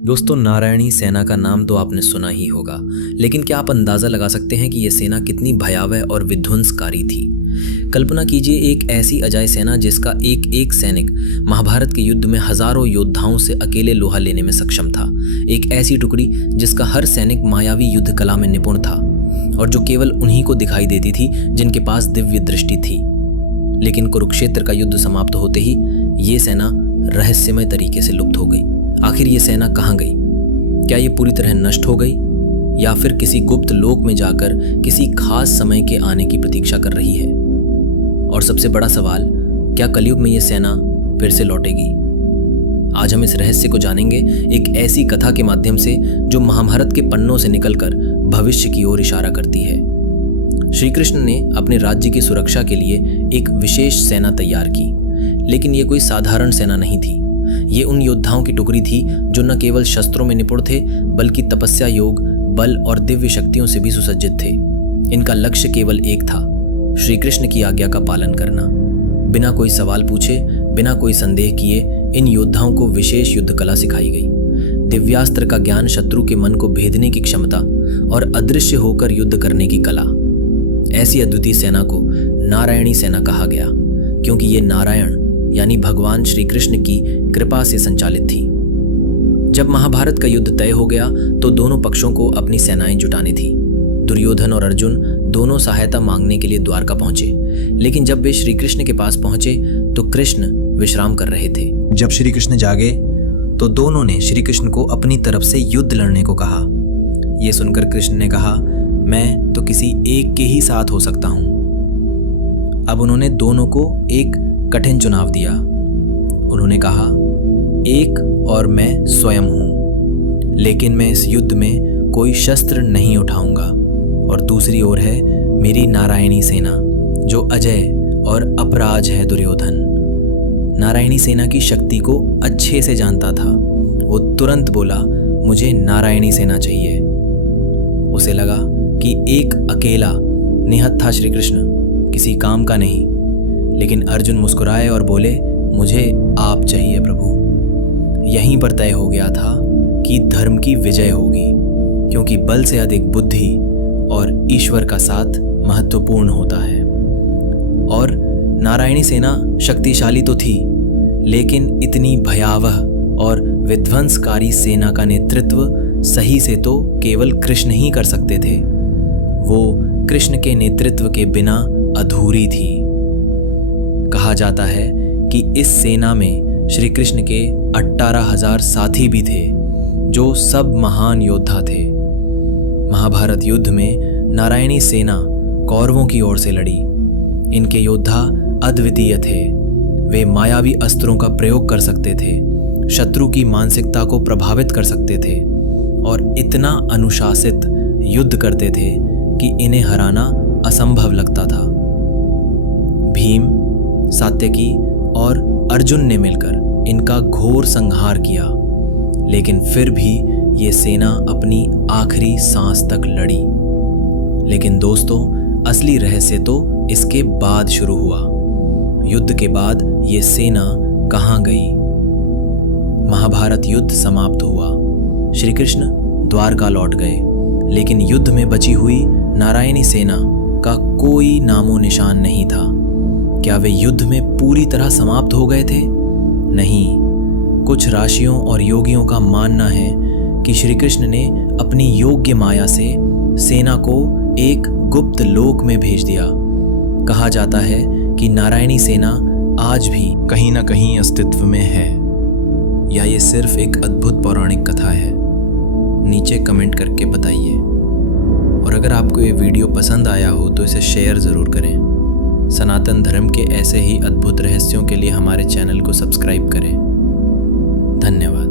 दोस्तों, नारायणी सेना का नाम तो आपने सुना ही होगा, लेकिन क्या आप अंदाज़ा लगा सकते हैं कि यह सेना कितनी भयावह और विध्वंसकारी थी। कल्पना कीजिए, एक ऐसी अजाय सेना जिसका एक एक सैनिक महाभारत के युद्ध में हजारों योद्धाओं से अकेले लोहा लेने में सक्षम था। एक ऐसी टुकड़ी जिसका हर सैनिक मायावी युद्ध कला में निपुण था और जो केवल उन्हीं को दिखाई देती थी जिनके पास दिव्य दृष्टि थी। लेकिन कुरुक्षेत्र का युद्ध समाप्त होते ही ये सेना रहस्यमय तरीके से लुप्त हो गई। आखिर ये सेना कहाँ गई? क्या ये पूरी तरह नष्ट हो गई या फिर किसी गुप्त लोक में जाकर किसी खास समय के आने की प्रतीक्षा कर रही है? और सबसे बड़ा सवाल, क्या कलयुग में ये सेना फिर से लौटेगी? आज हम इस रहस्य को जानेंगे, एक ऐसी कथा के माध्यम से जो महाभारत के पन्नों से निकलकर भविष्य की ओर इशारा करती है। श्री कृष्ण ने अपने राज्य की सुरक्षा के लिए एक विशेष सेना तैयार की, लेकिन ये कोई साधारण सेना नहीं थी। ये उन योद्धाओं की टुकड़ी थी जो न केवल शस्त्रों में निपुण थे, बल्कि तपस्या, योग, बल और दिव्य शक्तियों से भी सुसज्जित थे। इनका लक्ष्य केवल एक था, श्री कृष्ण की आज्ञा का पालन करना। बिना कोई सवाल पूछे, बिना कोई संदेह किए, इन योद्धाओं को विशेष युद्ध कला सिखाई गई। दिव्यास्त्र का ज्ञान, शत्रु के मन को भेदने की क्षमता और अदृश्य होकर युद्ध करने की कला। ऐसी अद्वितीय सेना को नारायणी सेना कहा गया, क्योंकि ये नारायण यानी भगवान श्री कृष्ण की कृपा से संचालित थी। जब महाभारत का युद्ध तय हो गया तो दोनों पक्षों को अपनी सेनाएं जुटानी थी। दुर्योधन और अर्जुन दोनों सहायता मांगने के लिए द्वारका पहुंचे, लेकिन जब वे श्री कृष्ण के पास पहुंचे तो कृष्ण विश्राम कर रहे थे। जब श्री कृष्ण जागे तो दोनों ने श्री कृष्ण को अपनी तरफ से युद्ध लड़ने को कहा। यह सुनकर कृष्ण ने कहा, मैं तो किसी एक के ही साथ हो सकता हूं। अब उन्होंने दोनों को एक कठिन चुनाव दिया। उन्होंने कहा, एक और मैं स्वयं हूं, लेकिन मैं इस युद्ध में कोई शस्त्र नहीं उठाऊंगा। और दूसरी ओर है मेरी नारायणी सेना, जो अजय और अपराज है दुर्योधन। नारायणी सेना की शक्ति को अच्छे से जानता था। वो तुरंत बोला, मुझे नारायणी सेना चाहिए। उसे लगा कि एक अकेला निहत्था था श्री कृष्ण, किसी काम का नहीं। लेकिन अर्जुन मुस्कुराए और बोले, मुझे आप चाहिए प्रभु। यहीं पर तय हो गया था कि धर्म की विजय होगी, क्योंकि बल से अधिक बुद्धि और ईश्वर का साथ महत्वपूर्ण होता है। और नारायणी सेना शक्तिशाली तो थी, लेकिन इतनी भयावह और विध्वंसकारी सेना का नेतृत्व सही से तो केवल कृष्ण ही कर सकते थे। वो कृष्ण के नेतृत्व के बिना अधूरी थी। कहा जाता है कि इस सेना में श्री कृष्ण के 18,000 साथी भी थे, जो सब महान योद्धा थे। महाभारत युद्ध में नारायणी सेना कौरवों की ओर से लड़ी। इनके योद्धा अद्वितीय थे। वे मायावी अस्त्रों का प्रयोग कर सकते थे, शत्रु की मानसिकता को प्रभावित कर सकते थे और इतना अनुशासित युद्ध करते थे कि इन्हें हराना असंभव लगता था। भीम, सात्यकी और अर्जुन ने मिलकर इनका घोर संहार किया, लेकिन फिर भी ये सेना अपनी आखिरी सांस तक लड़ी। लेकिन दोस्तों, असली रहस्य तो इसके बाद शुरू हुआ। युद्ध के बाद ये सेना कहाँ गई? महाभारत युद्ध समाप्त हुआ। श्री कृष्ण द्वारका लौट गए, लेकिन युद्ध में बची हुई नारायणी सेना का कोई नामो निशान नहीं था। क्या वे युद्ध में पूरी तरह समाप्त हो गए थे? नहीं। कुछ राशियों और योगियों का मानना है कि श्री कृष्ण ने अपनी योग्य माया से सेना को एक गुप्त लोक में भेज दिया। कहा जाता है कि नारायणी सेना आज भी कहीं ना कहीं अस्तित्व में है, या ये सिर्फ एक अद्भुत पौराणिक कथा है? नीचे कमेंट करके बताइए। और अगर आपको ये वीडियो पसंद आया हो तो इसे शेयर ज़रूर करें। सनातन धर्म के ऐसे ही अद्भुत रहस्यों के लिए हमारे चैनल को सब्सक्राइब करें। धन्यवाद।